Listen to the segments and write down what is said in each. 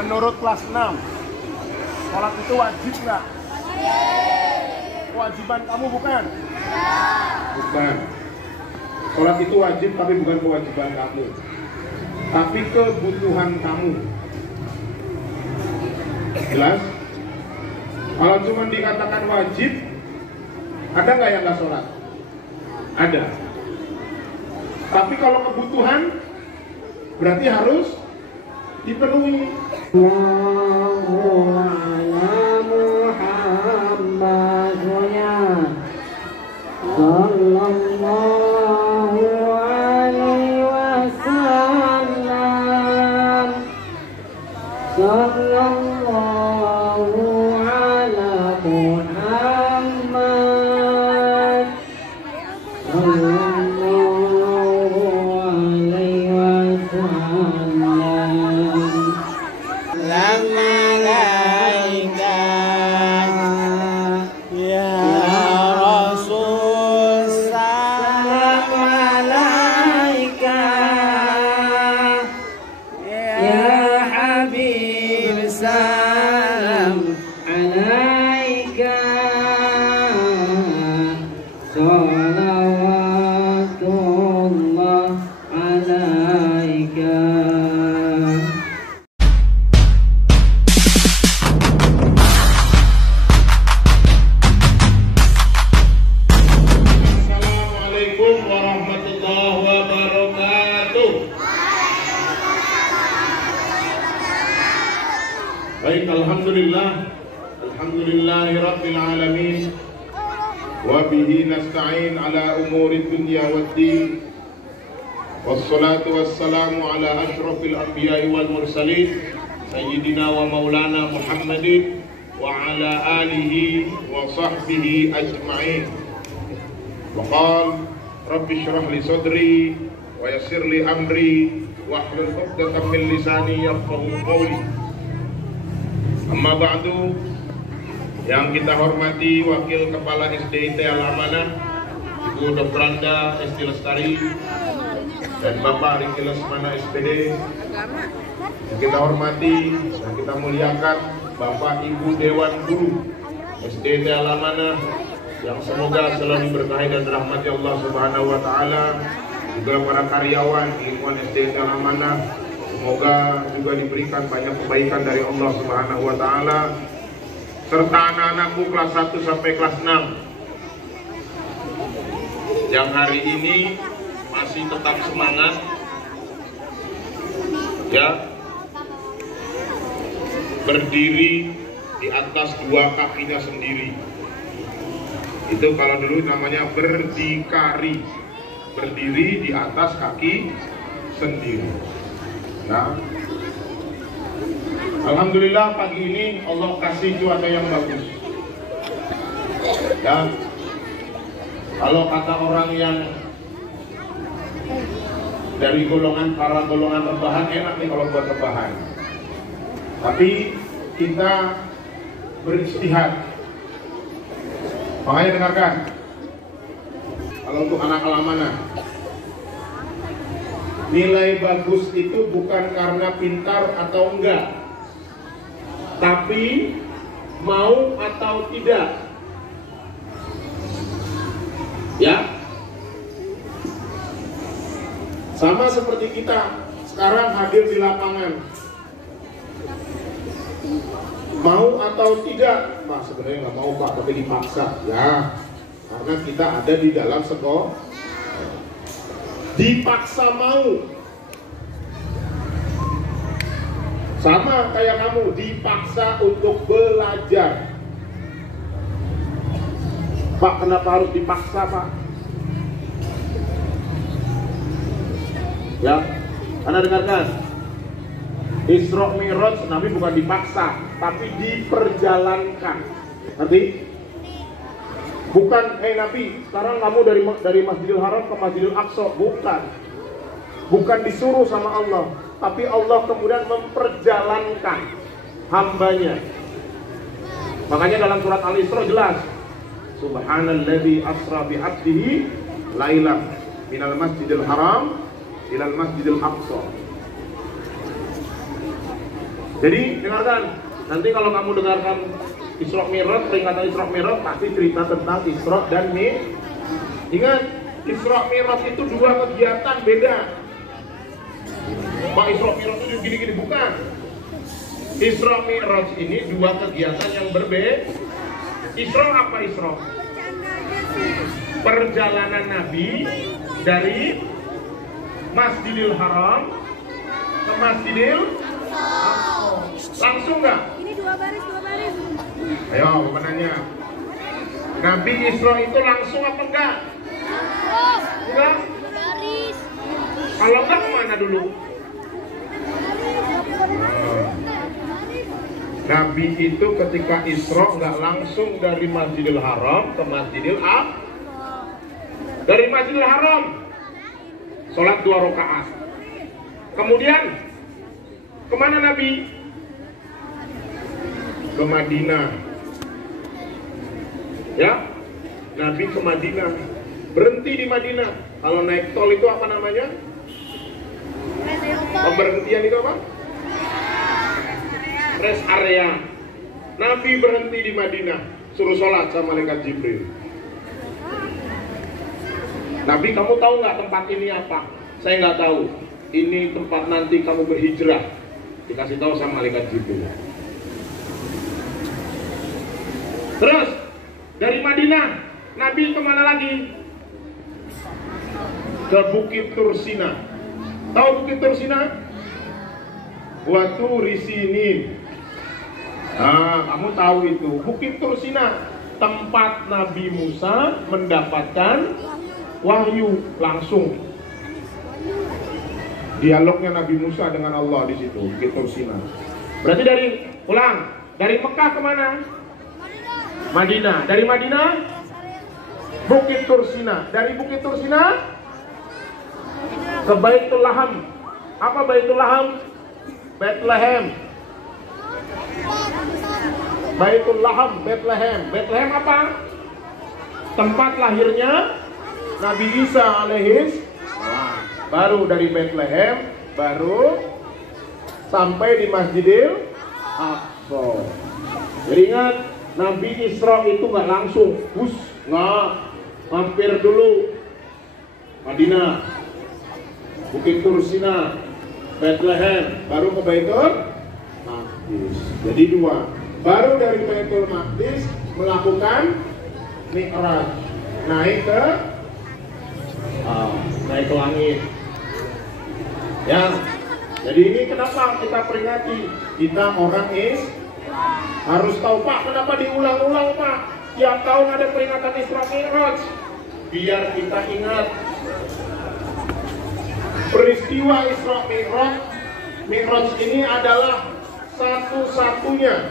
Menurut kelas 6, sholat itu wajib nggak? Kewajiban kamu bukan? Bukan. Sholat itu wajib tapi bukan kewajiban kamu, tapi kebutuhan kamu. Jelas? Kalau cuma dikatakan wajib, ada nggak yang nggak sholat? Ada. Tapi kalau kebutuhan, berarti harus dipenuhi. Allahu ala Muhammad sallallahu alaihi wasallam sallallahu ala Muhammad sallallahu alaihi wasallam. Baik, alhamdulillahirabbil alamin wa bihi nasta'in ala umuri dunya waddin wassalatu wassalamu ala asyrafil anbiya'i wal mursalin sayyidina wa maulana Muhammadin wa ala alihi wa sahbihi ajma'in. Wa qala rabbi shrah li sadri wa yassir li amri wahlul 'uqdatam min lisani yafqahu qawli. Amma ba'du, yang kita hormati Wakil Kepala SDIT Al-Amanah Ibu Dr. Anda Esti Lestari dan Bapak Riki Lesmana SPD, yang kita hormati dan kita muliakan Bapak Ibu Dewan Guru SDIT Al-Amanah yang semoga selalu diberkahi dan dirahmati Allah Subhanahu wa taala, juga para karyawan lingkungan SDIT Al-Amanah, semoga juga diberikan banyak kebaikan dari Allah Subhanahu wa taala, serta anak-anakku kelas 1 sampai kelas 6 yang hari ini masih tetap semangat ya, berdiri di atas dua kakinya sendiri. Itu kalau dulu namanya berdikari, berdiri di atas kaki sendiri. Nah, alhamdulillah pagi ini Allah kasih cuaca yang bagus. Dan kalau kata orang yang dari para golongan rebahan, enak nih kalau buat rebahan. Tapi kita beristihad. Makanya dengarkan. Kalau untuk anak Al-Amanah, nilai bagus itu bukan karena pintar atau enggak, tapi mau atau tidak. Ya, sama seperti kita sekarang hadir di lapangan, mau atau tidak. Pak, sebenarnya nggak mau Pak, tapi dipaksa. Ya, karena kita ada di dalam sekolah, dipaksa mau. Sama kayak kamu dipaksa untuk belajar. Pak, kenapa harus dipaksa Pak? Ya, Anda dengarkan. Isra Mi'raj Nabi bukan dipaksa, tapi diperjalankan. Ngerti? Bukan, Nabi, sekarang kamu dari Masjidil Haram ke Masjidil Aqsa. Bukan. Bukan disuruh sama Allah, tapi Allah kemudian memperjalankan hambanya. Makanya dalam surat Al-Isra jelas, Subhanalladzi asra bi 'abdihi lailan minal Masjidil Haram ilal Masjidil Aqsa. Jadi dengarkan, nanti kalau kamu dengarkan Isra Mi'raj, peringatan Isra Mi'raj pasti cerita tentang Isra dan Mi'raj. Ingat, Isra Mi'raj itu dua kegiatan beda. Pak, Isra Mi'raj itu gini-gini, bukan. Isra Mi'raj ini dua kegiatan yang berbeda. Isra apa Isra? Perjalanan Nabi dari Masjidil Haram ke Masjidil Aqsa. Langsung nggak? Ini dua baris. Ayo, Bapak nanya. Nabi Isra itu langsung apa enggak? Enggak? Dua baris. Kalau enggak kemana dulu? Nabi itu ketika Isra nggak langsung dari Masjidil Haram ke Masjidil Aqsa. Dari Masjidil Haram sholat 2 rakaat. Kemudian kemana Nabi? Ke Madinah. Ya, Nabi ke Madinah. Berhenti di Madinah. Kalau naik tol itu apa namanya? Pemberhentian itu apa? Rest area. Nabi berhenti di Madinah, suruh sholat sama malaikat Jibril. Nabi, kamu tahu nggak tempat ini apa? Saya nggak tahu. Ini tempat nanti kamu berhijrah. Dikasih tahu sama malaikat Jibril. Terus dari Madinah, Nabi kemana lagi? Ke Bukit Tursina. Tahu Bukit Tursina? Waturi Sinin. Nah, kamu tahu itu Bukit Tursina, tempat Nabi Musa mendapatkan wahyu langsung. Dialognya Nabi Musa dengan Allah di situ, Bukit Tursina. Berarti dari Mekah kemana? Madinah. Dari Madinah Bukit Tursina. Dari Bukit Tursina ke Baitul Laham. Apa Baitul Laham? Bethlehem. Baitul Laham, Bethlehem. Bethlehem apa? Tempat lahirnya Nabi Isa alaihis. Baru dari Bethlehem, baru sampai di Masjidil Aqsa. Jadi ingat, Nabi Isra itu nggak langsung, nggak, mampir dulu Madinah, Bukit Tursina, Bethlehem, baru ke Baitul Maqdis. Jadi dua. Baru dari Baitul Maqdis melakukan Mi'raj, naik ke langit. Ya. Jadi ini kenapa kita peringati? Kita orang harus tahu, Pak, kenapa diulang-ulang, Pak? Tiap tahun ada peringatan Isra Mi'raj. Biar kita ingat peristiwa Isra Mi'raj ini adalah satu-satunya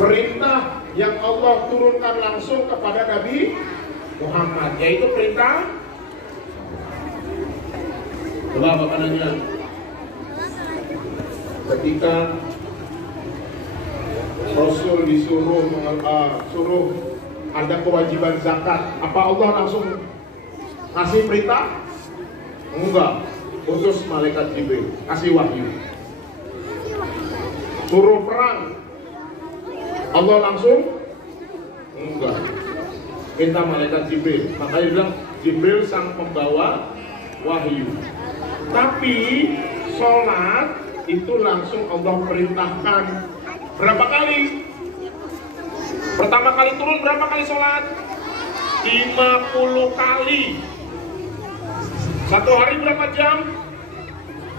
perintah yang Allah turunkan langsung kepada Nabi Muhammad, yaitu perintah. Coba Bapak nanya, ketika Rasul disuruh suruh ada kewajiban zakat, apa Allah langsung kasih perintah? Enggak, khusus malaikat Jibril kasih wahyu. Suruh perang, Allah langsung? Enggak, minta malaikat Jibril. Makanya bilang Jibril sang pembawa wahyu. Tapi sholat itu langsung Allah perintahkan. Berapa kali? Pertama kali turun berapa kali sholat? 50 kali. Satu hari berapa jam?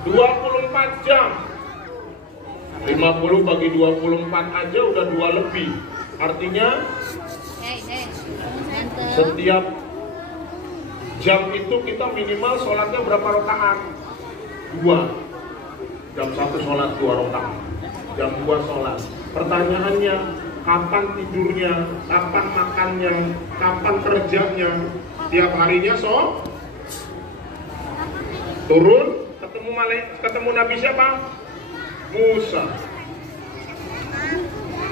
24 jam. 50 bagi 24 aja udah 2 lebih. Artinya setiap jam itu kita minimal sholatnya berapa rakaat? 2. Jam 1 sholat 2 rakaat. Jam 2 sholat. Pertanyaannya, kapan tidurnya, kapan makannya, kapan kerjanya? Tiap harinya turun ketemu Nabi siapa? Musa.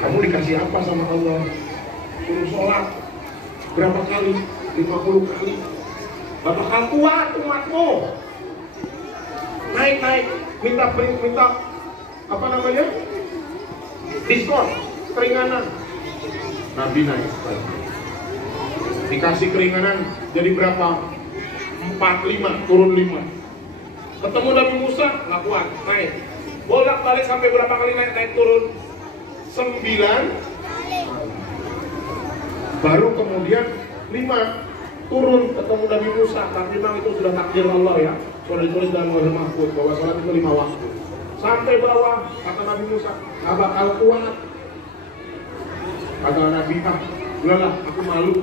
Kamu dikasih apa sama Allah? Suruh sholat berapa kali? 50 kali. Bakal kuat umatmu. Naik, minta apa namanya? Diskon, keringanan. Nabi naik. Dikasih keringanan jadi berapa? 45, turun 5. Ketemu Nabi Musa, nggak kuat, naik. Bolak-balik sampai berapa kali naik turun? 9. Baru kemudian 5 turun ketemu Nabi Musa. Tapi memang itu sudah takdir Allah ya. Sudah ditulis dalam Lauhul Mahfuz bahwa salat itu 5 waktu. Sampai bawah kata Nabi Musa, nggak bakal kuat. Kata Nabi, udahlah, aku malu.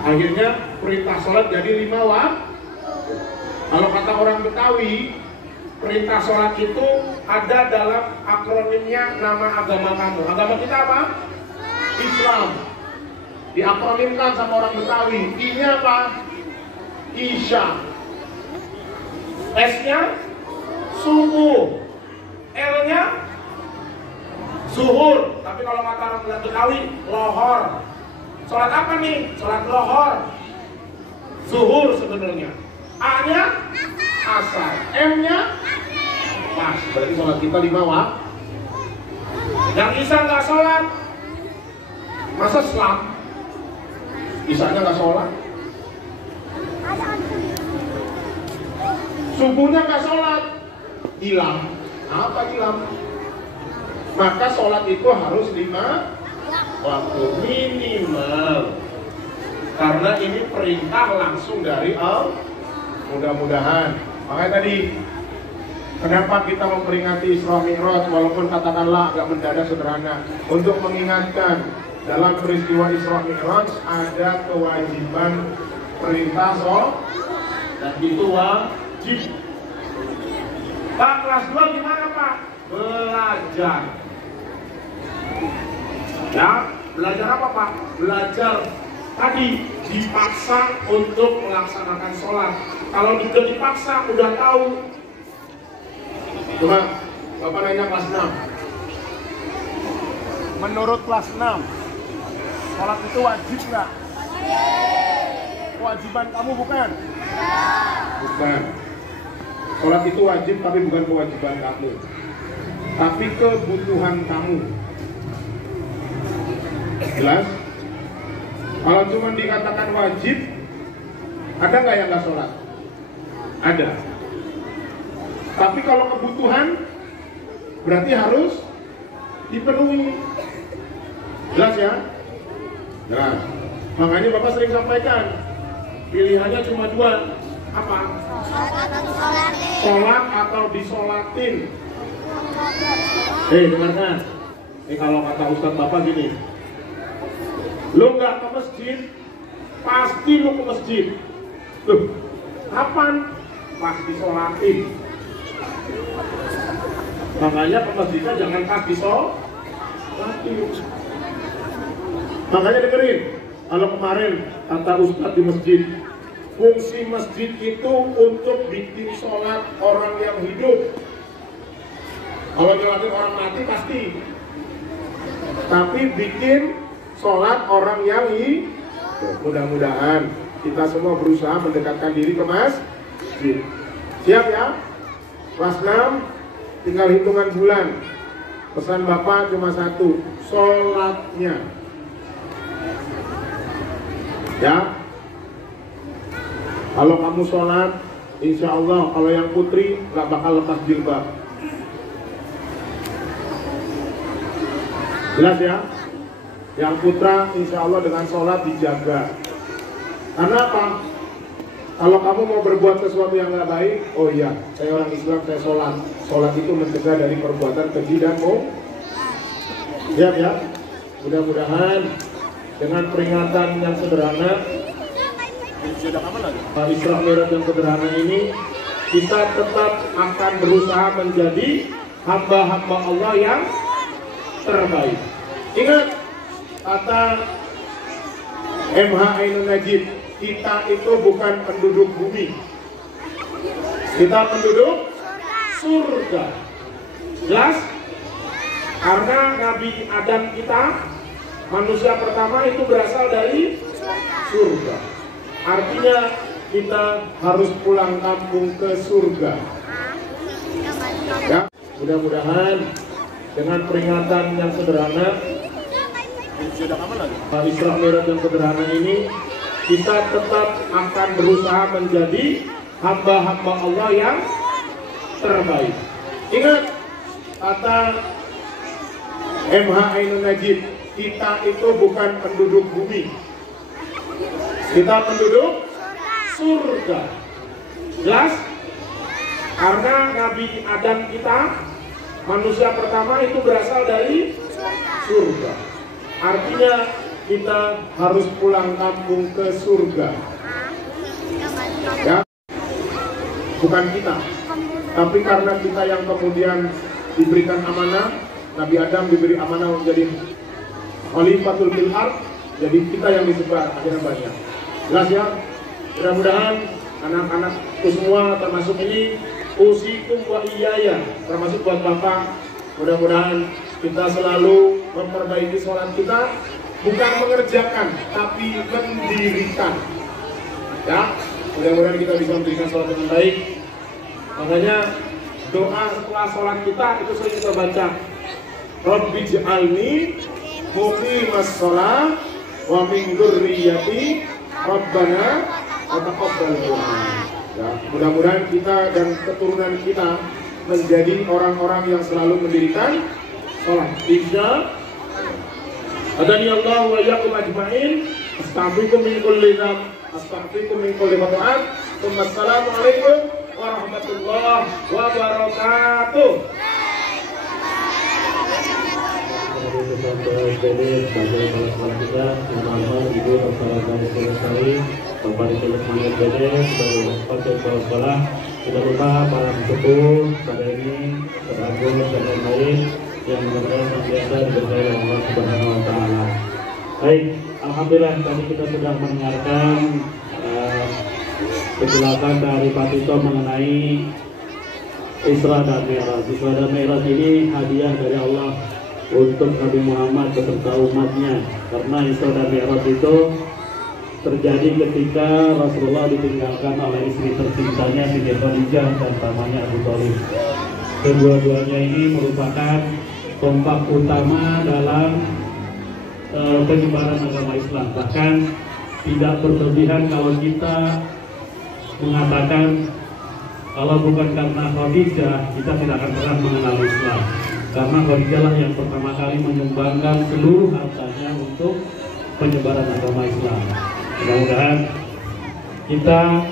Akhirnya perintah sholat jadi 5 waktu. Kalau kata orang Betawi, perintah sholat itu ada dalam akronimnya nama agama kamu. Agama kita apa? Islam. Diakronimkan sama orang Betawi. I-nya apa? Isya. S-nya subuh. L-nya zuhur. Tapi kalau kata orang Betawi, lohor. Sholat apa nih? Sholat lohor. Zuhur sebenarnya. A-nya asar. M-nya pas. Berarti sholat kita 5 waktu. Yang Isya nggak sholat, masa Islam? Isyanya nggak sholat. Subuhnya nggak sholat, hilang. Apa hilang? Maka sholat itu harus 5 waktu minimal. Karena ini perintah langsung dari Allah. Mudah-mudahan. Makanya tadi, kenapa kita memperingati Isra Mi'raj walaupun katakanlah agak mendadak sederhana, untuk mengingatkan dalam peristiwa Isra Mi'raj ada kewajiban perintah sholat dan itu wajib. Pak, kelas 2 gimana Pak? Belajar. Ya, belajar apa Pak? Belajar tadi dipaksa untuk melaksanakan sholat. Kalau tidak dipaksa udah tahu. Coba Bapak nanya kelas 6. Menurut kelas 6, sholat itu wajib nggak? Kewajiban kamu bukan? Bukan. Sholat itu wajib tapi bukan kewajiban kamu, tapi kebutuhan kamu. Jelas? Kalau cuma dikatakan wajib, ada nggak yang nggak sholat? Ada. Tapi kalau kebutuhan, berarti harus dipenuhi. Jelas ya? Jelas. Makanya Bapak sering sampaikan, pilihannya cuma 2. Apa? Sholat atau disolatin. Dengarkan. Ini kalau kata Ustadz Bapak gini, lo nggak ke masjid, pasti lo ke masjid. Loh, kapan? Pas disolatin. Makanya ke masjidnya jangan pas disolatin. Makanya dengerin, kalau kemarin kata Ustadz di masjid, fungsi masjid itu untuk bikin sholat orang yang hidup. Kalau nyolatin orang mati pasti, tapi bikin sholat orang yang hidup. Mudah-mudahan kita semua berusaha mendekatkan diri ke masjid. Siap ya? Kelas 6, tinggal hitungan bulan. Pesan Bapak cuma 1, sholatnya. Ya? Kalau kamu sholat, insya Allah kalau yang putri gak bakal lepas jilbab. Jelas ya? Yang putra insya Allah dengan sholat dijaga. Karena apa? Kalau kamu mau berbuat sesuatu yang gak baik, oh iya, saya orang Islam, saya sholat. Sholat itu mencegah dari perbuatan keji dan siap ya? Mudah-mudahan dengan peringatan yang sederhana, Isra Mi'raj yang sederhana ini, kita tetap akan berusaha menjadi hamba-hamba Allah yang terbaik. Ingat kata MH Ainun Najib, kita itu bukan penduduk bumi, kita penduduk surga. Jelas? Karena Nabi Adam kita, manusia pertama itu berasal dari surga. Artinya kita harus pulang kampung ke surga. Ya, mudah-mudahan dengan peringatan yang sederhana, Isra Mi'raj yang sederhana ini, kita tetap akan berusaha menjadi hamba-hamba Allah yang terbaik. Ingat kata MH Ainun Najib, kita itu bukan penduduk bumi, kita penduduk surga. Jelas? Karena Nabi Adam kita, manusia pertama itu berasal dari surga. Artinya kita harus pulang kampung ke surga. Ya, bukan kita, tapi karena kita yang kemudian diberikan amanah. Nabi Adam diberi amanah menjadi khalifatul fil ardh, jadi kita yang disebar akhirnya banyak. Jelas ya? Mudah-mudahan anak-anakku semua termasuk ini, usikum wa iyaya, termasuk buat Bapak, mudah-mudahan kita selalu memperbaiki sholat kita, bukan mengerjakan tapi mendirikan. Ya, mudah-mudahan kita bisa memberikan sholat yang baik. Makanya doa setelah sholat kita itu sering kita baca, Rabbi ij'alni muqimas sholat wa min dzurriyyati Rabbana wa taqabbal du'a. Ya, mudah-mudahan kita dan keturunan kita menjadi orang-orang yang selalu mendirikan sholat. Insya Adani Allah wa iyyakum ajma'in. Astaghfirukum min kulli dzamb, astaghfirukum min kulli khata'at. Assalamualaikum warahmatullahi wabarakatuh. Tidak lupa para sepuh pada ini, teranggung dan lain-lain yang mudah-mudahan senantiasa diberkahi oleh Allah Subhanahu wa Ta'ala. Baik, alhamdulillah tadi kita sudah mendengarkan penjelasan dari Pak Tito mengenai Isra dan Mi'raj. Isra dan Mi'raj ini hadiah dari Allah untuk Nabi Muhammad beserta umatnya, karena Isra dan Mi'raj itu terjadi ketika Rasulullah ditinggalkan oleh istri tercintanya Siti Khadijah dan pamannya Abu Thalib. Kedua-duanya ini merupakan kompak utama dalam penyebaran agama Islam. Bahkan tidak berlebihan kalau kita mengatakan kalau bukan karena Khadijah kita tidak akan pernah mengenal Islam. Karena Khadijah lah yang pertama kali menyumbangkan seluruh hartanya untuk penyebaran agama Islam. Mudah-mudahan kita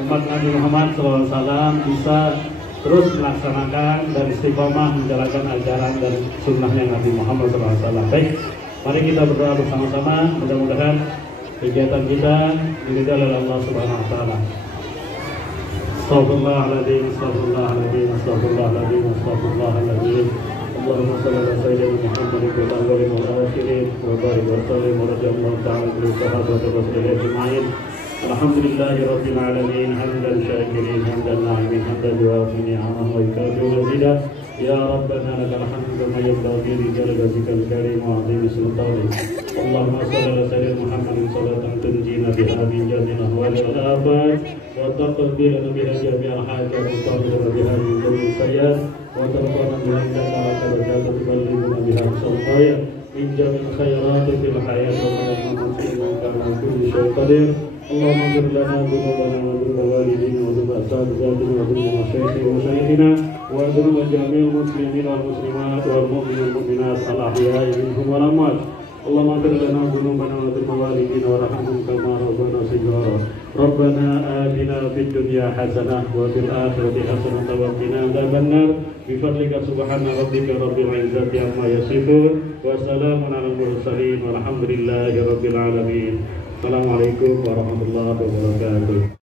umat Nabi Muhammad SAW bisa terus melaksanakan dan istiqomah menjalankan ajaran dan sunnahnya Nabi Muhammad SAW. Baik, mari kita berdoa bersama-sama. Mudah-mudahan kegiatan kita diridhai oleh Allah Subhanahu Wa Taala. Astagfirullahaladzim, astagfirullahaladzim, astagfirullahaladzim, astagfirullahaladzim. Allahumma salli ala sayyidina Muhammadin wa ala alihi wa sahbihi wa barik wa sallim wa radhiyallahu ta'ala anhu sahabati rasulillah ajma'in. Alhamdulillahirabbil alamin, hamdan syakirin, hamdan na'imin, hamdan yuwafi ni'amahu wa yukafi'u mazidah. Ya Rabbana lakal hamdu kama yanbaghi li jalali wajhikal karim wa 'azimi sultanik. Allahumma salli ala sayyidina Muhammadin salatan tunjina biha min jami'il ahwali wal afat wa taqdi lana biha jami'al hajat wa tahdir biha min kulli sayyi'at wa tarfa'na biha indaka ala darajat tuballighuna biha sultaya min jami'il khairati fil hayati wa min al-muslimin kama kulli syai'in qadir. Allahumma ighfir lana dhunubana wa dhunub walidina wa dhunub asatidatina wa dhunub masyayikhina wa masyayikhina wa dhunub jami'il muslimin wal muslimat wal mu'minin wal mu'minat al-ahya'i minhum wal amwat. Allahumma ighfir lana dhunubana wa dhunub walidina warhamhum kama rabbana shighara. Rabbana atina fid dunya hasanah wa fil akhirati hasanah wa qina adzabannar. Bi fadlika subhana rabbika rabbil izzati amma yasifun wa salamun alal mursalin walhamdulillahi rabbil alamin. Assalamualaikum warahmatullahi wabarakatuh.